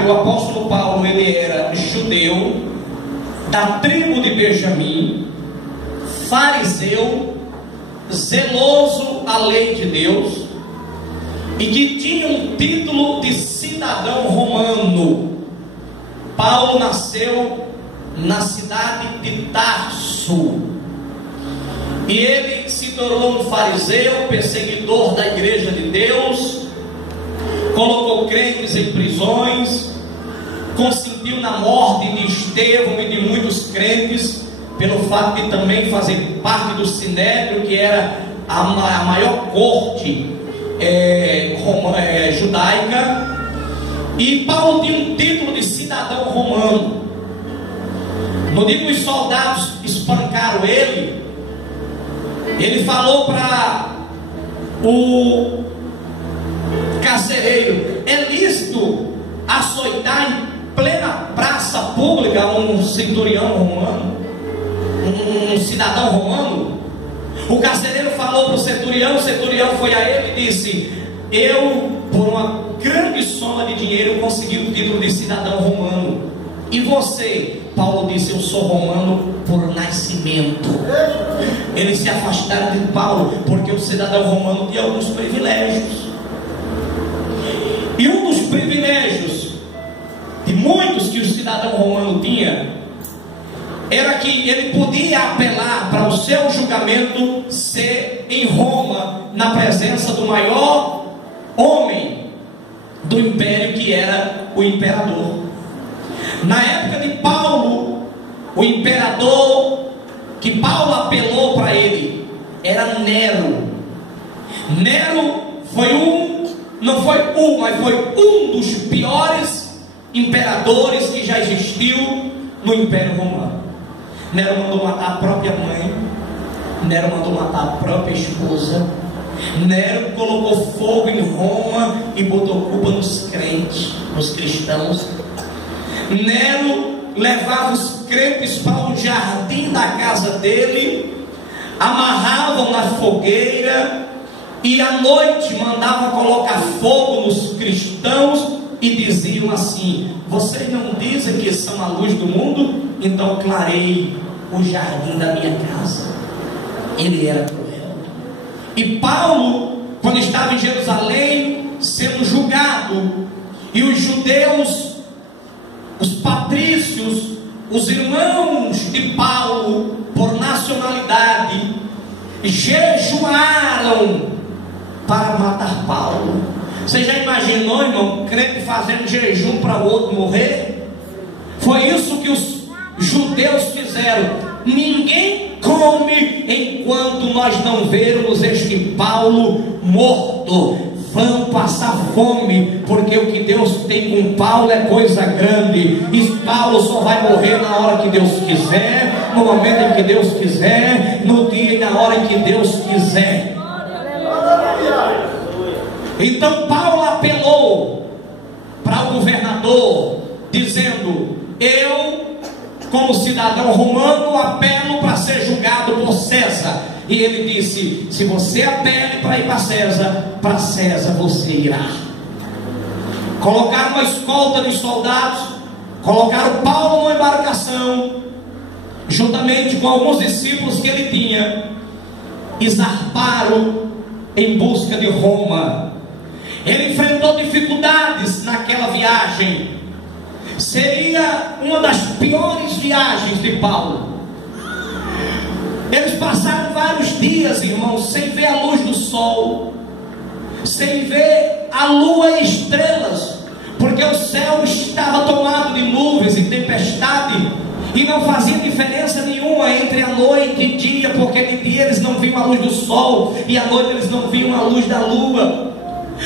detalhe, o apóstolo Paulo, ele era judeu, da tribo de Benjamim, fariseu, zeloso à lei de Deus, e que tinha um título de cidadão romano. Paulo nasceu na cidade de Tarso, e ele se tornou um fariseu, perseguidor da igreja de Deus, colocou crentes em prisões, consentiu na morte de Estevão e de muitos crentes, pelo fato de também fazer parte do Sinédrio, que era a maior corte judaica. E Paulo tinha um título de cidadão romano. No dia que os soldados espancaram ele, ele falou para o carcereiro: é lícito açoitar em plena praça pública um centurião romano, um cidadão romano? O carcereiro falou para o centurião foi a ele e disse: eu, por uma grande soma de dinheiro, eu consegui o título de cidadão romano. E você? Paulo disse: eu sou romano por nascimento. Eles se afastaram de Paulo, porque o cidadão romano tinha alguns privilégios. E um dos privilégios de muitos que o cidadão romano tinha era que ele podia apelar para o seu julgamento ser em Roma, na presença do maior homem do império, que era o imperador. Na época de Paulo, o imperador que Paulo apelou para ele era Nero. Nero não foi mas foi um dos piores imperadores que já existiu no Império Romano. Nero mandou matar a própria mãe, Nero mandou matar a própria esposa, Nero colocou fogo em Roma e botou culpa nos crentes, nos cristãos. Nero levava os crentes para o jardim da casa dele, amarravam na fogueira e à noite mandava colocar fogo nos cristãos e diziam assim: vocês não dizem que são a luz do mundo? Então clarei o jardim da minha casa. Ele era cruel. E Paulo, quando estava em Jerusalém sendo julgado, e os judeus, os patrícios, os irmãos de Paulo, por nacionalidade, jejuaram para matar Paulo. Você já imaginou, irmão, crente fazendo jejum para o outro morrer? Foi isso que os judeus fizeram. Ninguém come enquanto nós não vermos este Paulo morto. Vão passar fome, porque o que Deus tem com Paulo é coisa grande. E Paulo só vai morrer na hora que Deus quiser, no momento em que Deus quiser, no dia e na hora em que Deus quiser. Então Paulo apelou para o governador, dizendo: eu, como cidadão romano, apelo para ser julgado por César. E ele disse: se você apele para ir para César você irá. Colocaram uma escolta de soldados, colocaram Paulo numa embarcação, juntamente com alguns discípulos que ele tinha, e zarparam em busca de Roma. Ele enfrentou dificuldades naquela viagem. Seria uma das piores viagens de Paulo. Eles passaram vários dias, irmãos, sem ver a luz do sol, sem ver a lua e estrelas, porque o céu estava tomado de nuvens e tempestade, e não fazia diferença nenhuma entre a noite e dia, porque de dia eles não viam a luz do sol, e à noite eles não viam a luz da lua.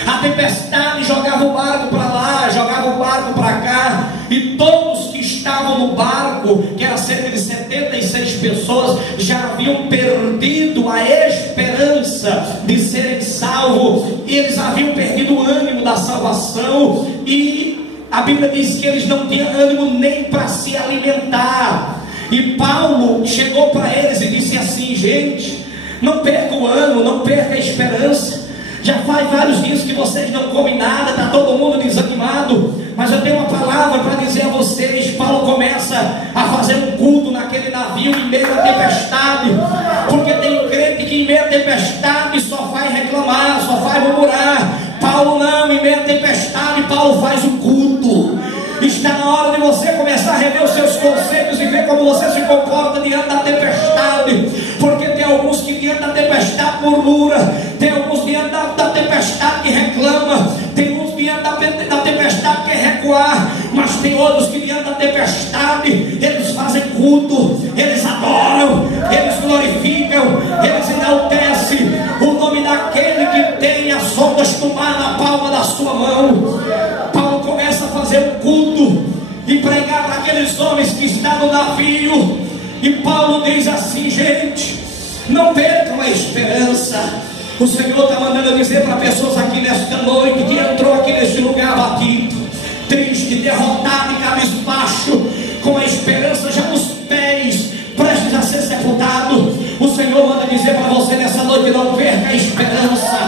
A tempestade jogava o barco para lá, jogava o barco para cá, e todos que estavam no barco, que era cerca de 76 pessoas, já haviam perdido a esperança de serem salvos, e eles haviam perdido o ânimo da salvação, e a Bíblia diz que eles não tinham ânimo nem para se alimentar. E Paulo chegou para eles e disse assim: gente, não perca o ânimo, não perca a esperança. Já faz vários dias que vocês não comem nada, está todo mundo desanimado, mas eu tenho uma palavra Paulo começa a fazer um culto naquele navio em meio à tempestade, porque tem crente que em meio à tempestade só vai reclamar, só vai murmurar. Paulo não, em meio à tempestade Paulo faz um culto. Está na hora de você começar a rever os seus conceitos e ver como você se comporta diante da tempestade, porque tem alguns que diante da tempestade murmura, tem alguns diante da tempestade que reclama, tem uns diante da tempestade que quer recuar, mas tem outros que diante da tempestade eles fazem culto, eles adoram, eles glorificam, eles enaltecem o nome daquele que tem as ondas do mar na palma da sua mão. Paulo começa a fazer um culto e pregar para aqueles homens que estão no navio, e Paulo diz assim: gente, não percam a esperança. O Senhor está mandando eu dizer para pessoas aqui nesta noite, que entrou aqui neste lugar abatido, triste, derrotado e cabisbaixo, com a esperança já nos pés, prestes a ser sepultado. O Senhor manda dizer para você nessa noite: não perca a esperança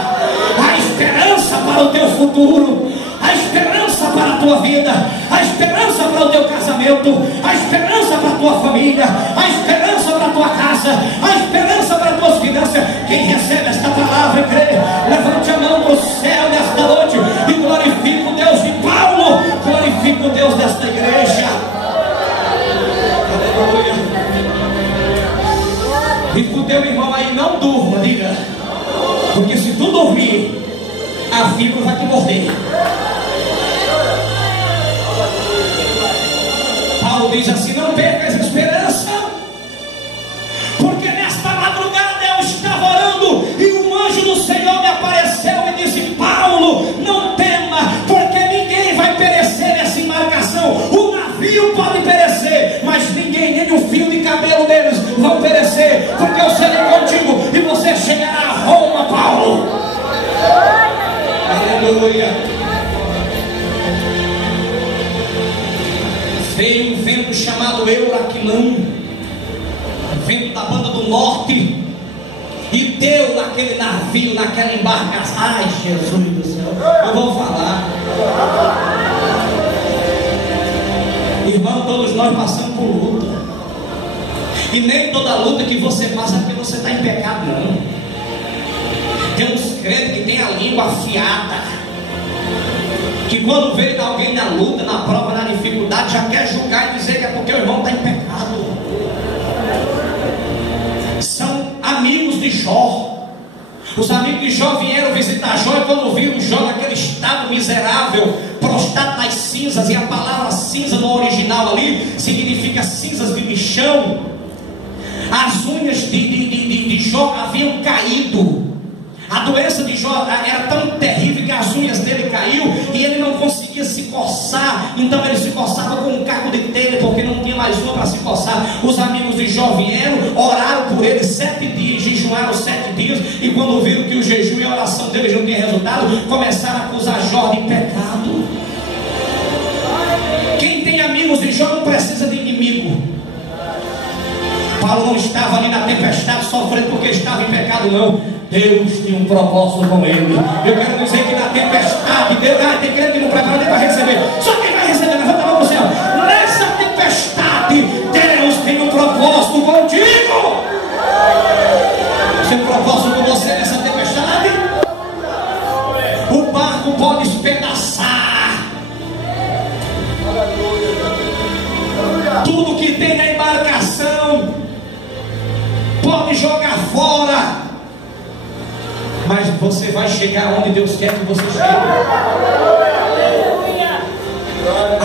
para o teu futuro, a esperança para a tua vida, a esperança para o teu casamento, a esperança para a tua família, a esperança para a tua casa, a esperança para as tuas finanças. Quem recebe esta palavra e crê, levante a mão para o céu nesta noite e glorifique o Deus de Paulo, glorifique o Deus desta igreja. Aleluia. E com o teu irmão aí, não durma, diga, porque se tu dormir, a fibra vai te morder. Paulo diz assim: não percas a esperança, porque nesta madrugada eu estava orando e um anjo do Senhor me apareceu e disse: Paulo, não tema, porque ninguém vai perecer nessa embarcação. O navio pode perecer, mas ninguém, nem o fio de cabelo deles vão perecer, porque eu serei contigo e você chegará a Roma, Paulo. Aleluia. Veio um vento chamado Euraquilão, vento da banda do norte, e deu naquele navio, naquela embarcação. Ai, Jesus do céu, eu vou falar. Irmão, todos nós passamos por luta, e nem toda luta que você passa é porque você está em pecado, não. Tem uns crentes que tem a língua afiada, que quando vê alguém na luta, na prova, na dificuldade, já quer julgar e dizer que é porque o irmão está em pecado. São amigos de Jó. Os amigos de Jó vieram visitar Jó, e quando viram Jó naquele estado miserável, prostrado nas cinzas, e a palavra cinza no original ali significa cinzas de lixão, as unhas de Jó haviam caído. A doença de Jó era tão terrível que as unhas dele caíram e ele não conseguia se coçar. Então ele se coçava com um caco de telha, porque não tinha mais unha para se coçar. Os amigos de Jó vieram, oraram por ele 7 dias, jejuaram 7 dias, e quando viram que o jejum e a oração deles não tinha resultado, começaram a acusar Jó de pecado. Quem tem amigos de Jó não precisa de inimigo. Paulo não estava ali na tempestade sofrendo porque estava em pecado, não. Deus tinha um propósito com ele. Eu quero dizer que na tempestade, Deus, tem crente que não prepara nem para receber. Só quem vai receber, levanta a mão para o céu. Nessa tempestade, Deus tem um propósito contigo. Tem um propósito com você nessa tempestade. O barco pode espedaçar, tudo que tem na embarcação pode jogar fora, mas você vai chegar onde Deus quer que você chegue.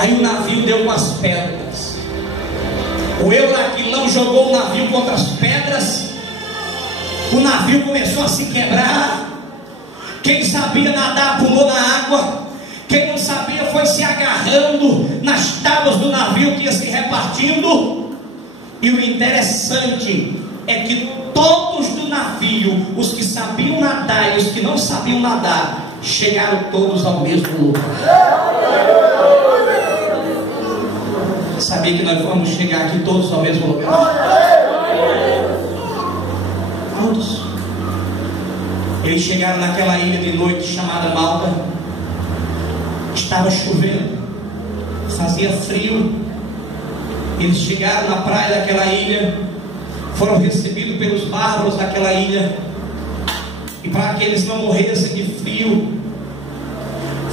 Aí o navio deu umas pedras, o Euraquilão jogou o navio contra as pedras, o navio começou a se quebrar. Quem sabia nadar pulou na água, quem não sabia foi se agarrando nas tábuas do navio que ia se repartindo. E o interessante é que todos do navio, os que sabiam nadar e os que não sabiam nadar, chegaram todos ao mesmo lugar. Sabia que nós vamos chegar aqui todos ao mesmo lugar? Todos. Eles chegaram naquela ilha de noite chamada Malta. Estava chovendo, fazia frio, Eles chegaram na praia daquela ilha, foram recebidos pelos bárbaros daquela ilha, e para que eles não morressem de frio,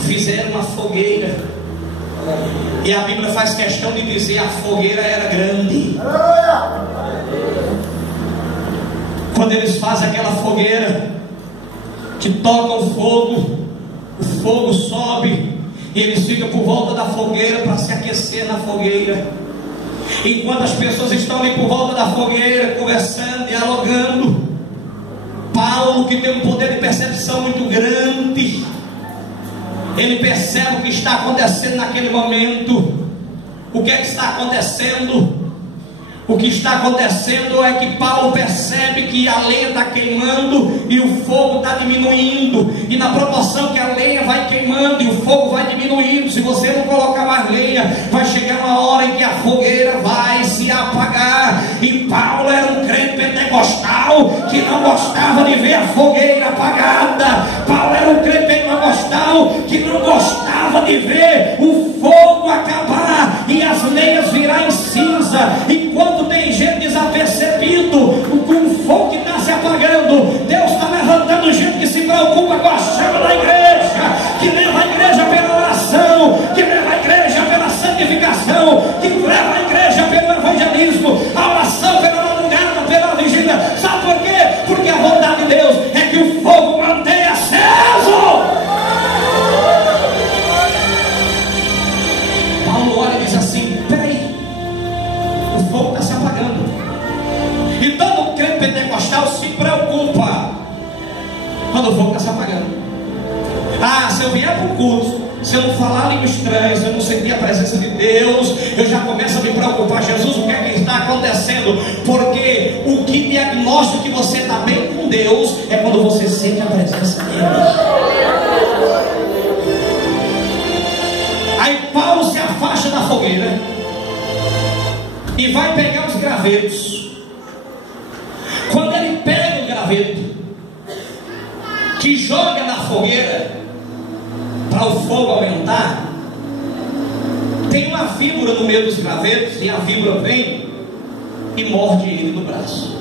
fizeram uma fogueira. E a Bíblia faz questão de dizer: a fogueira era grande. Quando eles fazem aquela fogueira, que tocam o fogo sobe, e eles ficam por volta da fogueira para se aquecer na fogueira. Enquanto as pessoas estão ali por volta da fogueira, conversando, dialogando, Paulo, que tem um poder de percepção muito grande, ele percebe o que está acontecendo naquele momento. O que é que está acontecendo? O que está acontecendo é que Paulo percebe que a lenha está queimando e o fogo está diminuindo, e na proporção que a lenha vai queimando e o fogo vai diminuindo, se você não colocar mais lenha, vai chegar uma hora em que a fogueira vai se apagar. E Paulo era um crente pentecostal que não gostava de ver a fogueira apagada. Paulo era um crente pentecostal que não gostava de ver o fogo acabar e as lenhas virar em cinza. E quando tem gente desapercebido com o fogo que está se apagando, Deus está levantando gente que se preocupa com a chama da igreja, que leva a igreja pela oração, que leva a igreja pela santificação, que leva a igreja pelo evangelismo, a oração pela madrugada, pela vigília. Sabe por quê? Porque a vontade de Deus é que o fogo mantenha aceso. Paulo olha e diz assim: peraí, o fogo está se apagando. E todo crente pentecostal se preocupa quando o fogo está se apagando. Ah, se eu vier para o culto, se eu não falar língua estranha, se eu não sentir a presença de Deus, eu já começo a me preocupar. Jesus, o que é que está acontecendo? Porque o que diagnóstico que você está bem com Deus é quando você sente a presença dele. Aí Paulo se afasta da fogueira e vai pegar os gravetos. Quando ele pega o graveto, que joga na fogueira para o fogo aumentar, tem uma víbora no meio dos gravetos, e a víbora vem e morde ele no braço.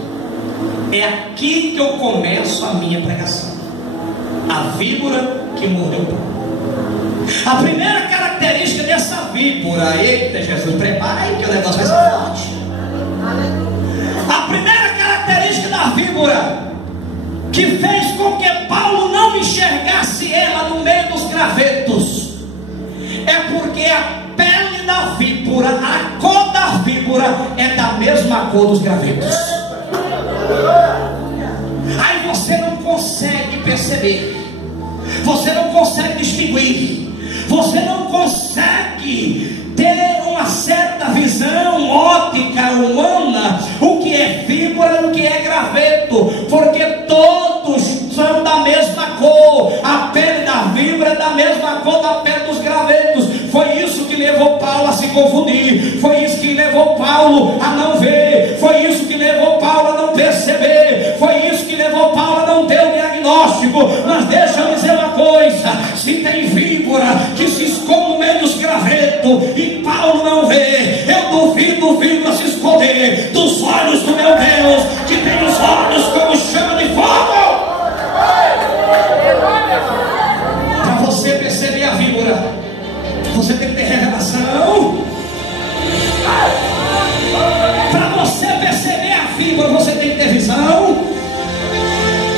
É aqui que eu começo a minha pregação. A víbora que mordeu Paulo. A primeira característica dessa víbora, eita Jesus, prepara aí que o negócio vai ser forte. A primeira característica da víbora que fez com que Paulo não enxergasse ela no meio dos gravetos é porque a pele da víbora, a cor da víbora é da mesma cor dos gravetos. Aí você não consegue perceber, você não consegue distinguir, você não consegue ter uma certa visão óptica humana, o que é víbora, o que é graveto, porque todos são da mesma cor. A pele da víbora é da mesma cor da pele dos gravetos. Foi isso que levou Paulo a se confundir, foi isso que levou Paulo a não ver, foi isso que levou Paulo a não perceber, foi isso que levou Paulo a não ter o diagnóstico. Mas deixa eu dizer uma coisa: se tem víbora que se esconde no meio dos gravetos e Paulo não vê, eu duvido víbora se esconder dos olhos do meu Deus, que tem os olhos como chama de fogo. Para você perceber a víbora, você tem que ter revelação. Para você perceber a víbora, você tem que ter visão.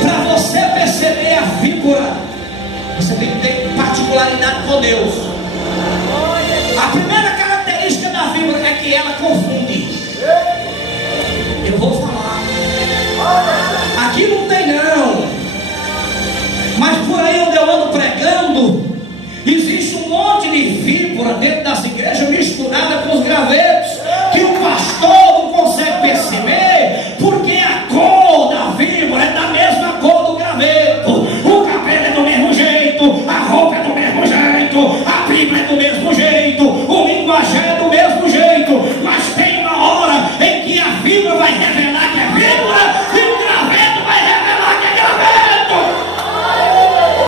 Para você perceber a víbora, você tem que ter particularidade com Deus. A primeira característica da víbora é que ela confunde. Eu vou falar. Aqui não tem não, mas por aí onde eu ando pregando, existe um monte de víbora dentro das igrejas misturada com os gravetos, que o pastor não consegue perceber,